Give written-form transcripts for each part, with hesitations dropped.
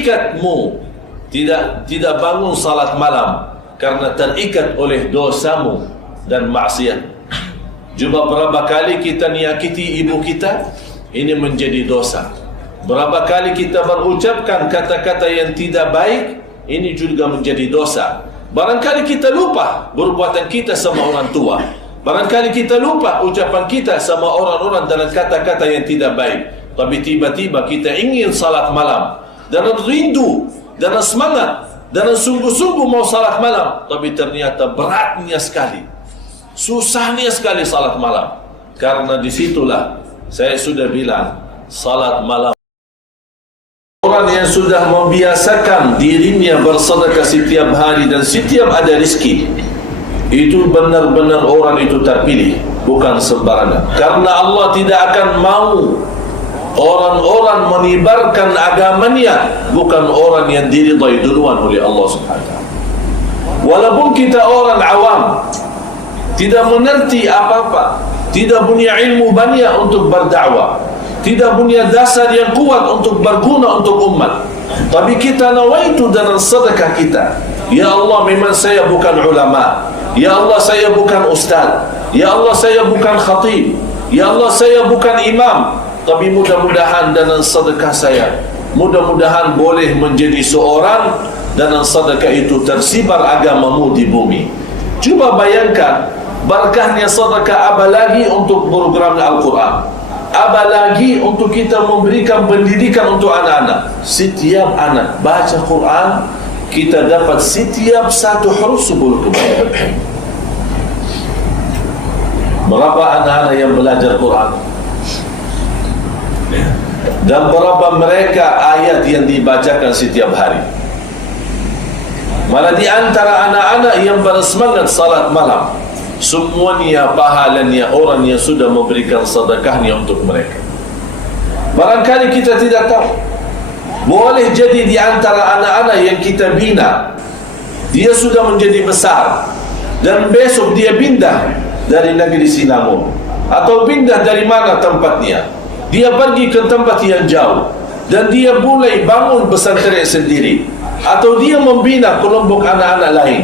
terikatmu, tidak bangun salat malam karena terikat oleh dosamu dan maksiat. Juga berapa kali kita menyakiti ibu kita, ini menjadi dosa. Berapa kali kita berucapkan kata-kata yang tidak baik, ini juga menjadi dosa. Barangkali kita lupa perbuatan kita sama orang tua. Barangkali kita lupa ucapan kita sama orang-orang dalam kata-kata yang tidak baik. Tapi tiba-tiba kita ingin salat malam, dan rindu, dan semangat, dan sungguh-sungguh mau salat malam, tapi ternyata beratnya sekali, susahnya sekali salat malam. Karena disitulah saya sudah bilang, salat malam, orang yang sudah membiasakan dirinya bersedekah setiap hari dan setiap ada rezeki, itu benar-benar orang itu terpilih, bukan sembarangan. Karena Allah tidak akan mau orang-orang menyebarkan agamanya, bukan orang yang diridai duluan oleh Allah Subhanahu wa taala. Walaupun kita orang awam, tidak mengerti apa-apa, tidak punya ilmu banyak untuk berdakwah, tidak punya dasar yang kuat untuk berguna untuk umat, tapi kita nawaitu dengan sedekah kita, ya Allah, memang saya bukan ulama, ya Allah, saya bukan ustaz, ya Allah, saya bukan khatib, ya Allah, saya bukan imam, tapi mudah-mudahan dengan sedekah saya, mudah-mudahan boleh menjadi seorang, dan sedekah itu tersibar agamamu di bumi. Cuba bayangkan berkahnya sedekah, apalagi untuk program Al-Quran, apalagi untuk kita memberikan pendidikan untuk anak-anak. Setiap anak baca Quran, kita dapat setiap satu huruf 10 kebaikan. Berapa anak-anak yang belajar Quran? Dan berapa mereka ayat yang dibacakan setiap hari? Malah di antara anak-anak yang bersemangat salat malam, semuanya pahalanya orang yang sudah memberikan sedekahnya untuk mereka. Barangkali kita tidak tahu, boleh jadi di antara anak-anak yang kita bina, dia sudah menjadi besar, dan besok dia pindah dari negeri Sinamon, atau pindah dari mana tempatnya, dia pergi ke tempat yang jauh, dan dia mulai bangun pesantren sendiri, atau dia membina kelompok anak-anak lain.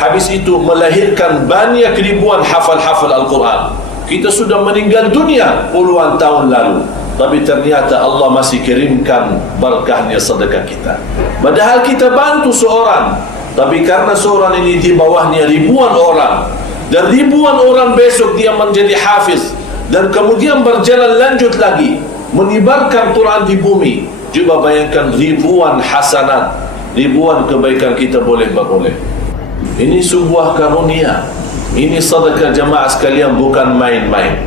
Habis itu melahirkan banyak ribuan hafal-hafal Al-Quran. Kita sudah meninggal dunia puluhan tahun lalu, tapi ternyata Allah masih kirimkan berkahnya sedekah kita. Padahal kita bantu seorang, tapi karena seorang ini di bawahnya ribuan orang, dan ribuan orang besok dia menjadi hafiz, dan kemudian berjalan lanjut lagi menyebarkan Quran di bumi. Coba bayangkan ribuan hasanat, ribuan kebaikan kita boleh beroleh. Ini sebuah karunia. Ini sedekah jemaah sekalian, bukan main-main.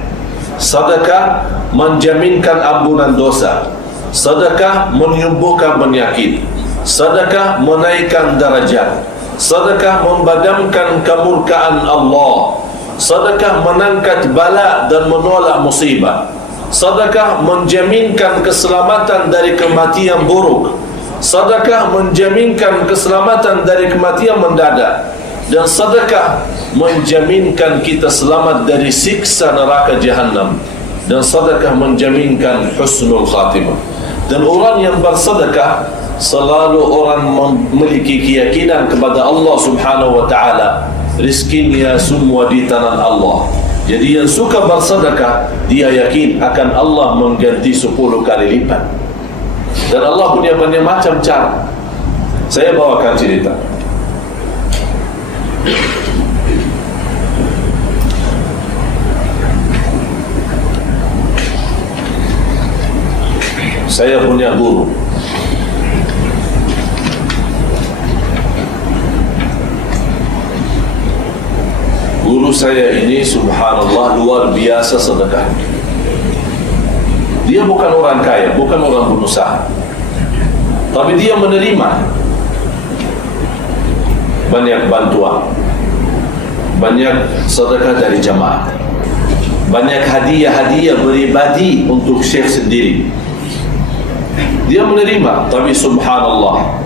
Sedekah menjaminkan ampunan dosa, sedekah menyembuhkan penyakit, sedekah menaikkan darajat, sedekah memadamkan kemurkaan Allah, sedekah mengangkat bala dan menolak musibah, sedekah menjaminkan keselamatan dari kematian buruk, sedekah menjaminkan keselamatan dari kematian mendadak, dan sedekah menjaminkan kita selamat dari siksa neraka jahanam, dan sedekah menjaminkan husnul khatimah. Dan orang yang bersedekah selalu orang memiliki keyakinan kepada Allah Subhanahu wa taala, rizkinya semua di tangan Allah. Jadi yang suka bersedekah, dia yakin akan Allah mengganti 10 kali lipat. Dan Allah punya banyak macam cara. Saya bawakan cerita. Saya punya guru. Guru saya ini subhanallah luar biasa sedekah. Dia bukan orang kaya, bukan orang berusaha, tapi dia menerima banyak bantuan, banyak sedekah dari jamaah, banyak hadiah-hadiah pribadi untuk syekh sendiri. Dia menerima, tapi subhanallah,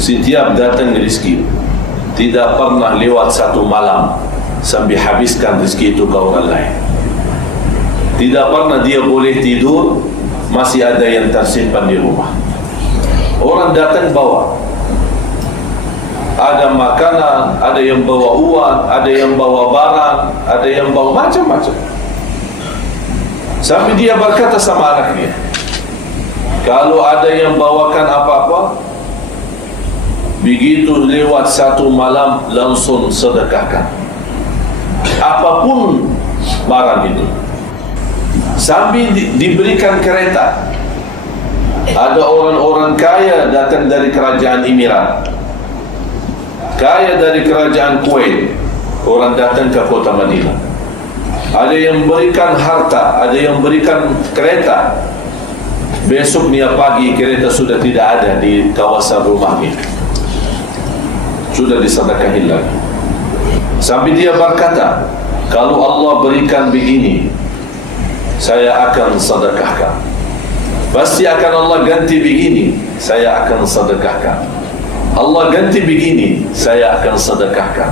setiap datang rezeki tidak pernah lewat satu malam sampai habiskan rezeki itu ke orang lain. Tidak pernah dia boleh tidur masih ada yang tersimpan di rumah. Orang datang bawa, ada makanan, ada yang bawa uang, ada yang bawa barang, ada yang bawa macam-macam. Sampai dia berkata sama anaknya, kalau ada yang bawakan apa-apa, begitu lewat satu malam langsung sedekahkan, apapun barang itu. Sambil diberikan kereta, ada orang-orang kaya datang dari kerajaan Emirat, kaya dari kerajaan Kuwait, orang datang ke kota Madinah. Ada yang berikan harta, ada yang berikan kereta. Besoknya pagi kereta sudah tidak ada di kawasan rumahnya, sudah disedekahin lagi. Sampai dia berkata, kalau Allah berikan begini, saya akan sedekahkan. Pasti akan Allah ganti begini, saya akan sedekahkan. Allah ganti begini, saya akan sedekahkan.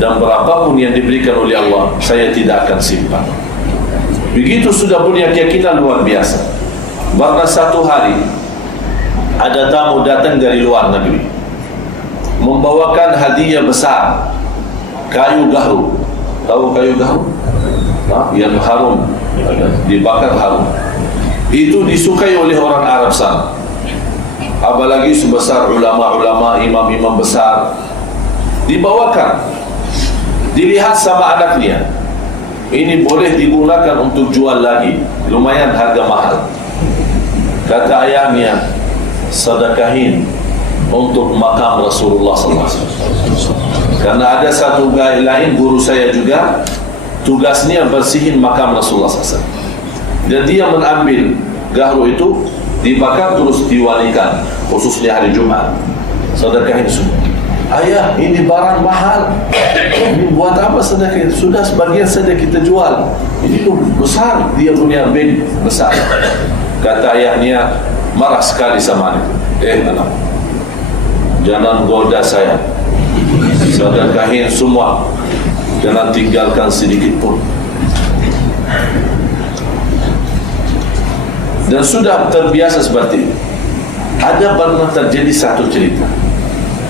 Dan berapapun yang diberikan oleh Allah, saya tidak akan simpan. Begitu sudah punya keyakinan luar biasa. Karena satu hari ada tamu datang dari luar negeri, membawakan hadiah besar, kayu gahru. Tahu kayu gahru? Yang harum, dibakar harum. Itu disukai oleh orang Arab sana. Apalagi sebesar ulama-ulama, imam-imam besar, dibawakan. Dilihat sama anaknya, ini boleh digunakan untuk jual lagi, lumayan harga mahal. Kata ayahnya, sedekahin untuk makam Rasulullah SAW. Karena ada satu lain guru saya juga, tugasnya bersihin makam Rasulullah SAW. Dan dia mengambil gahru itu, dibakar terus diwalikan, khususnya hari Jumat. Sedekahin semua. Ayah, ini barang mahal, ini buat apa sedekah? Sudah sebagian saja kita jual. Ini besar, dia punya beg besar. Kata ayahnya, marah sekali sama anak. Anak, jangan goda saya, sedekahin semua, jangan tinggalkan sedikit pun. Dan sudah terbiasa seperti itu. Ada pernah terjadi satu cerita.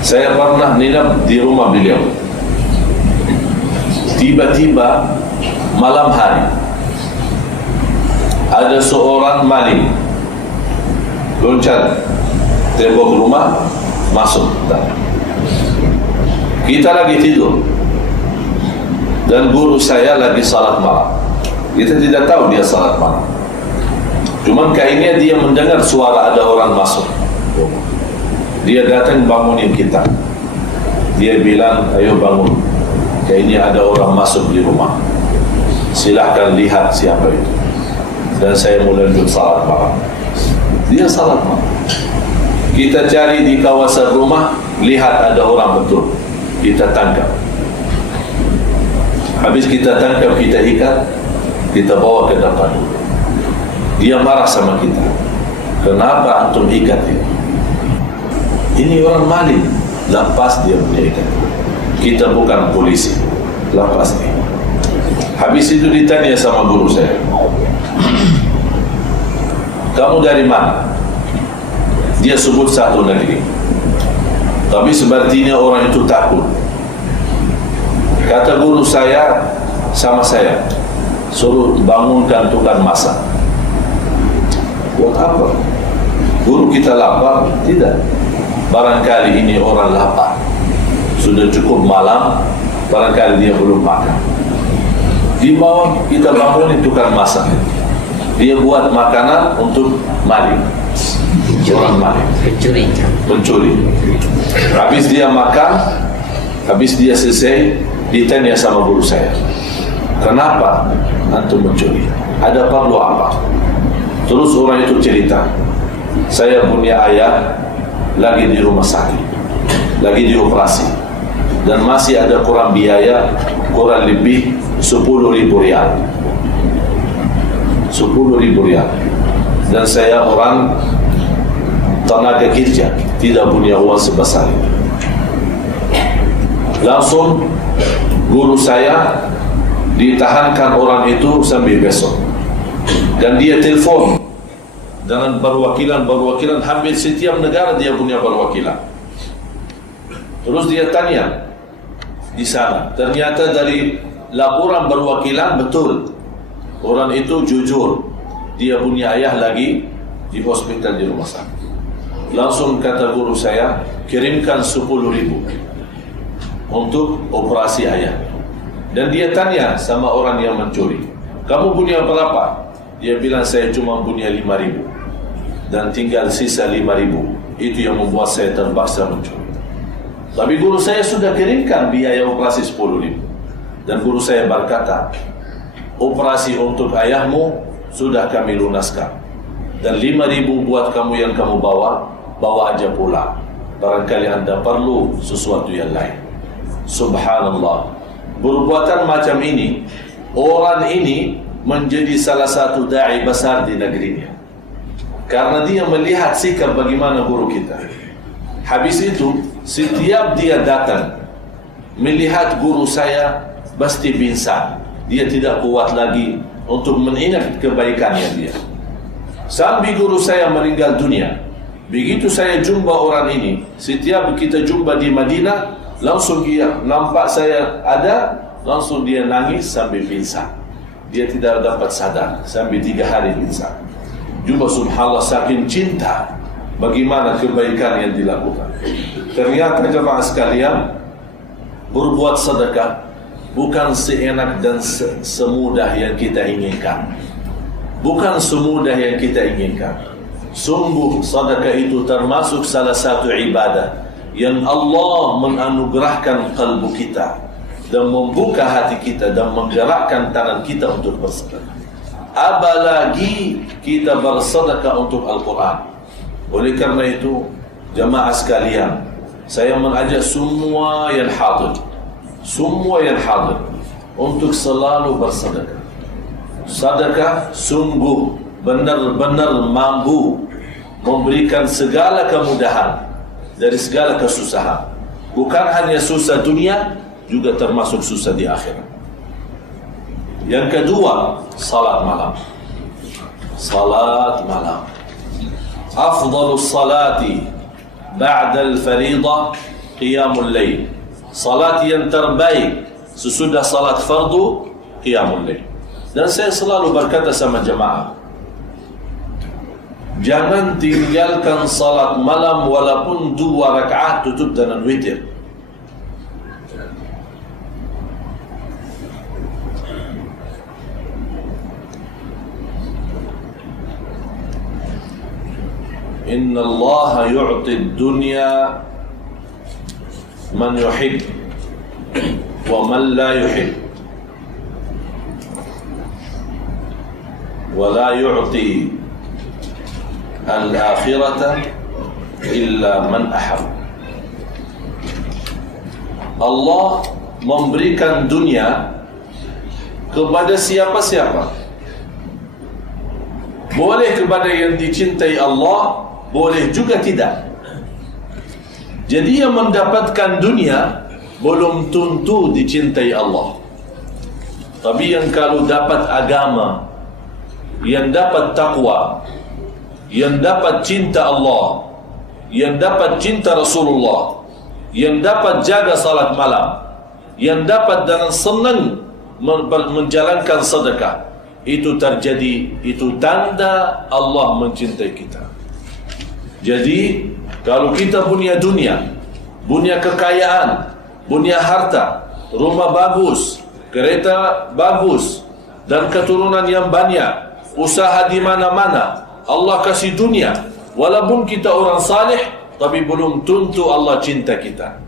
Saya pernah nginap di rumah beliau. Tiba-tiba malam hari ada seorang maling loncat tembok rumah, masuk. Kita lagi tidur dan guru saya lagi salat malam. Kita tidak tahu dia salat malam. Cuman kayaknya dia mendengar suara ada orang masuk. Dia datang bangunin kita. Dia bilang, ayo bangun, kayaknya ada orang masuk di rumah. Silahkan lihat siapa itu. Dan saya mulai lanjut salat malam. Dia salat malam. Kita cari di kawasan rumah, lihat ada orang betul. Kita tangkap. Habis kita tangkap, kita ikat, kita bawa ke depan. Dia marah sama kita. Kenapa antum ikat ini? Ini orang maling. Lepas dia punya ikat. Kita bukan polisi. Lepas dia. Habis itu ditanya sama guru saya, kamu dari mana? Dia sebut satu negeri. Tapi sepertinya orang itu takut. Kata guru saya sama saya, suruh bangunkan tukang masak. Buat apa? Guru kita lapar? Tidak. Barangkali ini orang lapar, sudah cukup malam, barangkali dia belum makan. Di bawah kita bangunin tukang masak. Dia buat makanan untuk maling. Orang maling, pencuri. Habis dia makan, habis dia selesai, ditanya sama guru saya, kenapa antum mencuri? Ada perlu apa? Terus orang itu cerita, saya punya ayah lagi di rumah sakit, lagi dioperasi, dan masih ada kurang biaya, kurang lebih 10.000 rial. 10.000 rial. Dan saya orang tenaga kerja, tidak punya uang sebesar itu. Langsung guru saya ditahankan orang itu sampai besok. Dan dia telepon dengan perwakilan hampir setiap negara dia punya perwakilan. Terus dia tanya di sana, ternyata dari laporan perwakilan betul orang itu jujur, dia punya ayah lagi di hospital, di rumah sakit. Langsung kata guru saya, kirimkan 10.000 untuk operasi ayah. Dan dia tanya sama orang yang mencuri, kamu punya berapa? Dia bilang, saya cuma punya 5.000 dan tinggal sisa 5.000. Itu yang membuat saya terpaksa mencuri. Tapi guru saya sudah kirimkan biaya operasi 10.000. Dan guru saya berkata, operasi untuk ayahmu sudah kami lunaskan, dan 5.000 buat kamu yang kamu bawa aja pulang. Barangkali anda perlu sesuatu yang lain. Subhanallah, perbuatan macam ini, orang ini menjadi salah satu da'i besar di negerinya, karena dia melihat sikap bagaimana guru kita. Habis itu, setiap dia datang melihat guru saya pasti pingsan, dia tidak kuat lagi untuk mengingat kebaikannya dia, sampai guru saya meninggal dunia. Begitu saya jumpa orang ini, setiap kita jumpa di Madinah, langsung dia nampak saya ada, langsung dia nangis sampai pingsan. Dia tidak dapat sadar sampai 3 hari pingsan. Juga subhanallah, saking cinta bagaimana kebaikan yang dilakukan. Ternyata jemaah sekalian, berbuat sedekah bukan seenak dan semudah yang kita inginkan. Bukan semudah yang kita inginkan. Sungguh sedekah itu termasuk salah satu ibadah yang Allah menganugerahkan kalbu kita dan membuka hati kita dan menggerakkan tangan kita untuk bersedekah. Apalagi kita bersedekah untuk Al-Quran. Oleh karena itu, jemaah sekalian, saya mengajak semua yang hadir untuk selalu bersedekah. Sedekah sungguh benar-benar mampu memberikan segala kemudahan dari segala kesusahan. Bukan hanya susah dunia, juga termasuk susah di akhirat. Yang kedua, salat malam. Salat malam. Afdalus salati ba'da al-fariḍah qiyamul lail. Salat yang terbaik sesudah salat fardu, qiyamul lail. Dan saya selalu berkata sama jemaah, jangan tinggalkan salat malam walaupun 2 rakaat tutup dengan witir. Inna Allah yu'ti ad-dunya man yuhib wa man la yuhib, wa la yu'ti al-akhirata illa man ahab. Allah memberikan dunia kepada siapa-siapa. Boleh kepada yang dicintai Allah, boleh juga tidak. Jadi yang mendapatkan dunia belum tentu dicintai Allah. Tapi yang kalau dapat agama, yang dapat takwa, yang dapat cinta Allah, yang dapat cinta Rasulullah, yang dapat jaga salat malam, yang dapat dengan senang menjalankan sedekah, itu terjadi, itu tanda Allah mencintai kita. Jadi kalau kita punya dunia, punya kekayaan, punya harta, rumah bagus, kereta bagus, dan keturunan yang banyak, usaha di mana-mana, Allah kasih dunia, walaupun kita orang saleh, tapi belum tentu Allah cinta kita.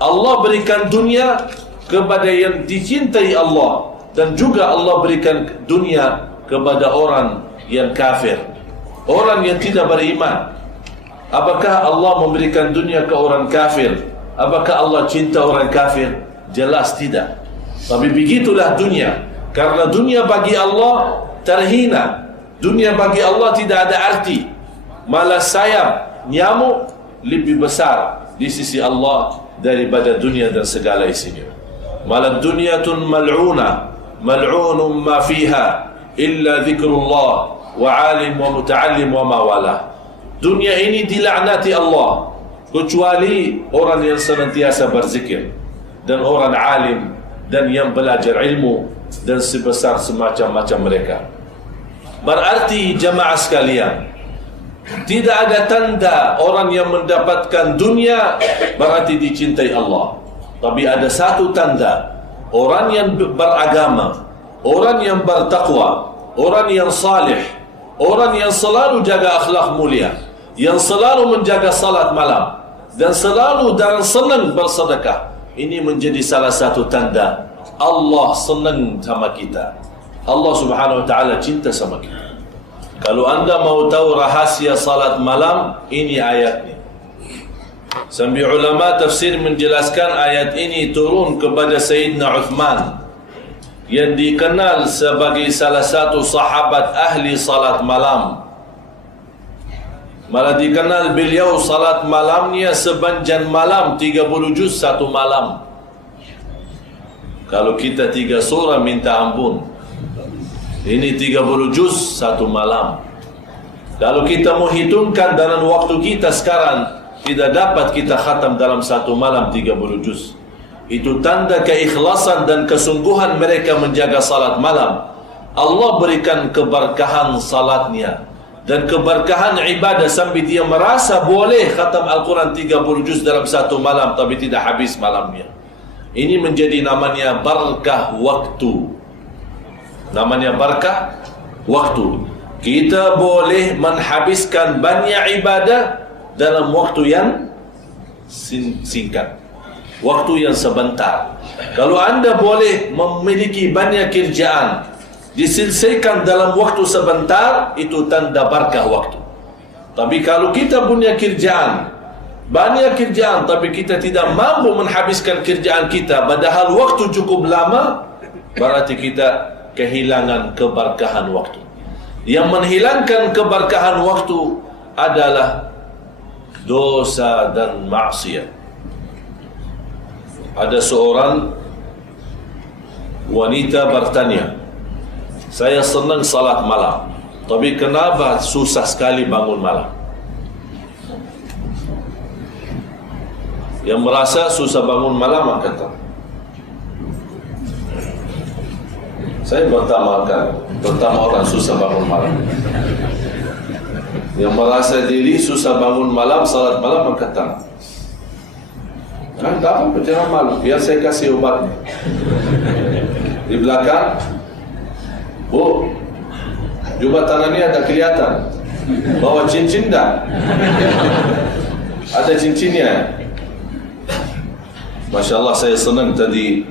Allah berikan dunia kepada yang dicintai Allah, dan juga Allah berikan dunia kepada orang yang kafir, orang yang tidak beriman. Apakah Allah memberikan dunia ke orang kafir? Apakah Allah cinta orang kafir? Jelas tidak. Tapi begitulah dunia. Karena dunia bagi Allah terhina. Dunia bagi Allah tidak ada arti. Malah sayap nyamuk lebih besar di sisi Allah daripada dunia dan segala isinya. Malah dunyatun mal'una, mal'unun ma fiha illa dzikrullah wa alim wa muta'allim wa mawalah. Dunia ini dilaknati Allah kecuali orang yang senantiasa berzikir dan orang alim dan yang belajar ilmu dan sebesar semacam-macam mereka. Berarti jamaah sekalian, tidak ada tanda orang yang mendapatkan dunia berarti dicintai Allah. Tapi ada satu tanda, orang yang beragama, orang yang bertakwa, orang yang salih, orang yang selalu jaga akhlak mulia, yang selalu menjaga salat malam dan selalu dan senang bersedekah. Ini menjadi salah satu tanda Allah senang sama kita. Allah subhanahu wa ta'ala cinta sama kita. Kalau anda mau tahu rahasia salat malam, ini ayatnya. Sambil ulama tafsir menjelaskan ayat ini turun kepada Sayyidina Uthman yang dikenal sebagai salah satu sahabat ahli salat malam. Malah dikenal beliau salat malamnya sepanjang malam 30 juz satu malam. Kalau kita 3 surah minta ampun, ini 30 juz satu malam. Kalau kita mau hitungkan dalam waktu kita sekarang, tidak dapat kita khatam dalam satu malam 30 juz. Itu tanda keikhlasan dan kesungguhan mereka menjaga salat malam. Allah berikan keberkahan salatnya dan keberkahan ibadah sampai dia merasa boleh khatam Al-Quran 30 juz dalam satu malam tapi tidak habis malamnya. Ini menjadi namanya barakah waktu. Namanya barakah waktu. Kita boleh menghabiskan banyak ibadah dalam waktu yang singkat, waktu yang sebentar. Kalau anda boleh memiliki banyak kerjaan diselesaikan dalam waktu sebentar, itu tanda barakah waktu. Tapi kalau kita punya kerjaan, banyak kerjaan, tapi kita tidak mampu menghabiskan kerjaan kita padahal waktu cukup lama, berarti kita kehilangan keberkahan waktu. Yang menghilangkan keberkahan waktu adalah dosa dan maksiat. Ada seorang wanita bertanya, saya senang salat malam, tapi kenapa susah sekali bangun malam? Yang merasa susah bangun malam kata, saya pertama orang susah bangun malam. Yang merasa diri susah bangun malam, salat malam angkat tangan. Tak apa, jangan malu, biar saya kasih obatnya. Di belakang, bu, jubah tangannya ada kelihatan. Bawa cincin tak? Ada cincinnya. Masya Allah, saya senang tadi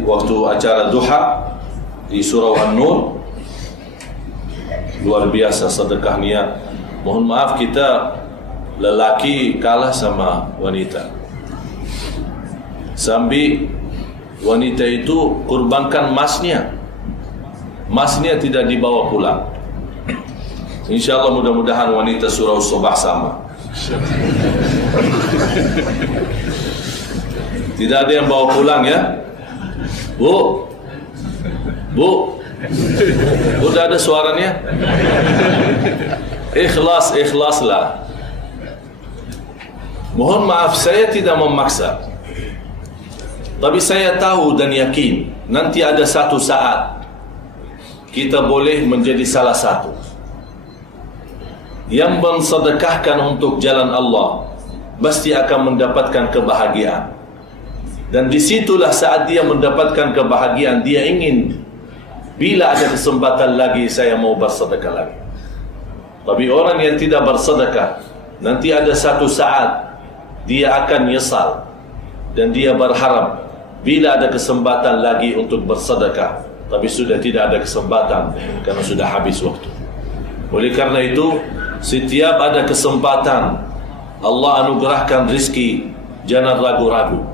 waktu acara duha di surah An-Nur, luar biasa sedekah niat. Mohon maaf, kita lelaki kalah sama wanita. Sambil wanita itu kurbankan masnya tidak dibawa pulang. InsyaAllah mudah-mudahan wanita surau Sobah sama. Tidak ada yang bawa pulang ya. Bu, udah ada suaranya. Ikhlaslah. Mohon maaf, saya tidak memaksa, tapi saya tahu dan yakin nanti ada satu saat kita boleh menjadi salah satu yang mensedekahkan untuk jalan Allah, pasti akan mendapatkan kebahagiaan. Dan disitulah saat dia mendapatkan kebahagiaan, dia ingin, bila ada kesempatan lagi saya mau bersedekah lagi. Tapi orang yang tidak bersedekah, nanti ada satu saat dia akan nyesal dan dia berharap bila ada kesempatan lagi untuk bersedekah, tapi sudah tidak ada kesempatan karena sudah habis waktu. Oleh karena itu, setiap ada kesempatan Allah anugerahkan rizki, jangan ragu-ragu,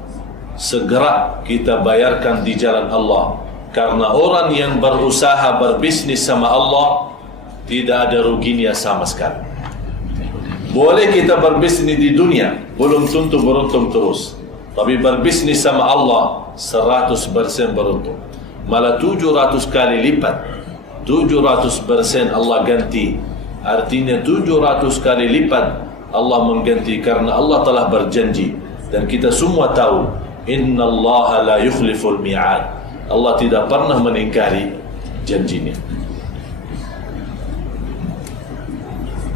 segera kita bayarkan di jalan Allah. Karena orang yang berusaha berbisnis sama Allah tidak ada ruginya sama sekali. Boleh kita berbisnis di dunia, belum tentu beruntung terus. Tapi berbisnis sama Allah 100% beruntung, malah 700 kali lipat. 700% Allah ganti. Artinya 700 kali lipat Allah mengganti, karena Allah telah berjanji. Dan kita semua tahu, Inna Allah la yukhliful mi'ad. Allah tidak pernah mengingkari janjinya.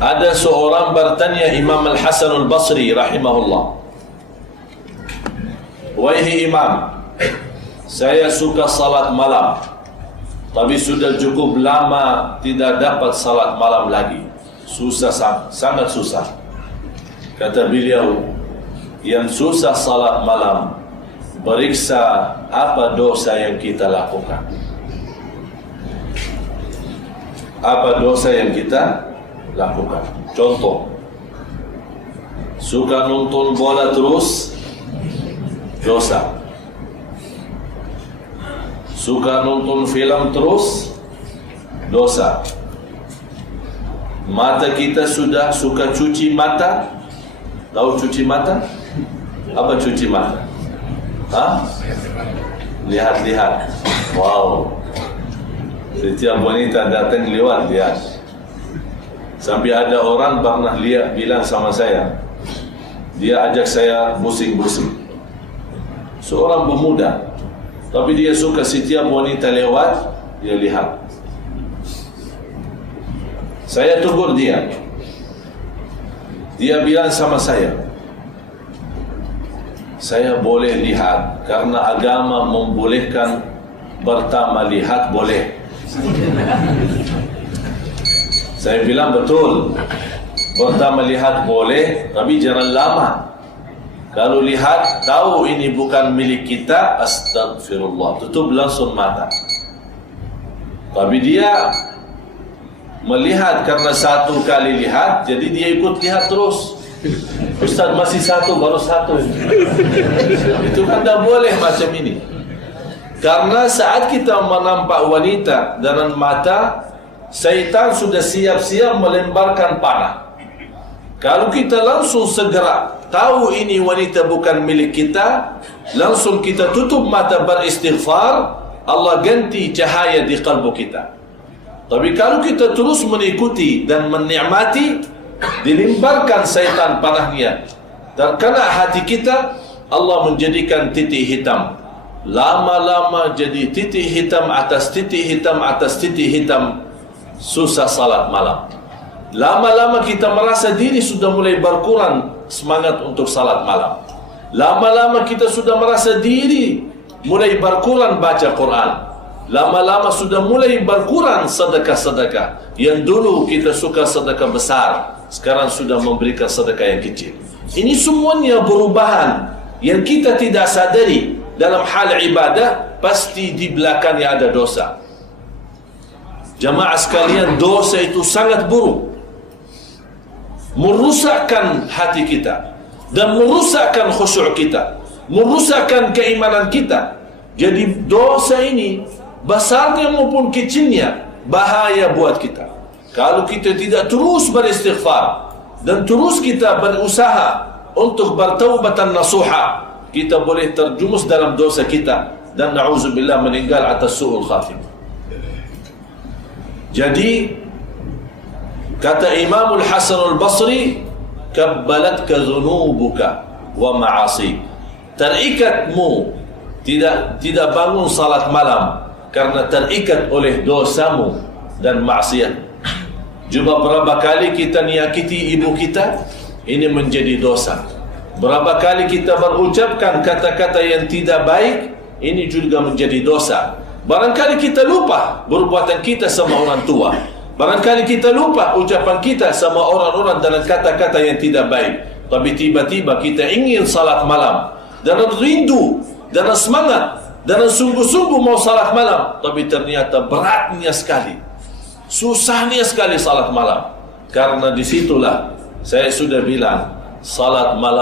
Ada seorang bertanya Imam Al-Hasan Al-Basri rahimahullah, "Wahai Imam, saya suka salat malam, tapi sudah cukup lama tidak dapat salat malam lagi. Susah, sangat susah." Kata beliau, yang susah salat malam, periksa apa dosa yang kita lakukan. Apa dosa yang kita lakukan? Contoh, suka nonton bola terus, dosa. Suka nonton film terus, dosa. Mata kita sudah suka cuci mata. Tahu cuci mata? Apa cuci mata? Lihat-lihat. Wow. Setiap wanita datang lewat lihat. Sampai ada orang pernah lihat, bilang sama saya, dia ajak saya busing-busing. Seorang pemuda, tapi dia suka setiap wanita lewat, dia lihat. Saya tegur dia. Dia bilang sama saya boleh lihat karena agama membolehkan. Pertama lihat boleh. Saya bilang betul, pertama lihat boleh, tapi jangan lama. Kalau lihat tahu ini bukan milik kita, astagfirullah, tutup langsung mata. Tapi dia melihat karena satu kali lihat, jadi dia ikut lihat terus. Ustaz masih satu, baru satu. Itu kan tak boleh macam ini. Karena saat kita menampak wanita dengan mata, syaitan sudah siap-siap melemparkan panah. Kalau kita langsung segera tahu ini wanita bukan milik kita, langsung kita tutup mata beristighfar, Allah ganti cahaya di kalbu kita. Tapi kalau kita terus mengikuti dan menikmati, dilemparkan syaitan panahnya, terkena hati kita, Allah menjadikan titik hitam. Lama-lama jadi titik hitam atas titik hitam atas titik hitam. Susah salat malam. Lama-lama kita merasa diri sudah mulai berkurang semangat untuk salat malam. Lama-lama kita sudah merasa diri mulai berkurang baca Quran. Lama-lama sudah mulai berkurang sedekah-sedekah. Yang dulu kita suka sedekah besar, sekarang sudah memberikan sedekah yang kecil. Ini semuanya perubahan yang kita tidak sadari. Dalam hal ibadah, pasti di belakangnya ada dosa. Jamaah sekalian, dosa itu sangat buruk, merusakkan hati kita dan merusakkan khusyuk kita, merusakkan keimanan kita. Jadi dosa ini, besarnya maupun kecilnya, bahaya buat kita. Kalau kita tidak terus beristighfar dan terus kita berusaha untuk bertaubatan nasuha, kita boleh terjumus dalam dosa kita dan na'udzubillah meninggal atas su'ul khatimah. Jadi kata Imam Al-Hasan Al-Basri, kabbalatka dhunubuka wa ma'asi. Terikatmu, tidak bangun salat malam karena terikat oleh dosamu dan maksiat. Cuma berapa kali kita menyakiti ibu kita, ini menjadi dosa. Berapa kali kita berucapkan kata-kata yang tidak baik, ini juga menjadi dosa. Barangkali kita lupa perbuatan kita sama orang tua. Barangkali kita lupa ucapan kita sama orang-orang dengan kata-kata yang tidak baik. Tapi tiba-tiba kita ingin salat malam dan rindu dan semangat dan sungguh-sungguh mau salat malam, tapi ternyata beratnya sekali, susahnya sekali salat malam. Karena disitulah saya sudah bilang, salat malam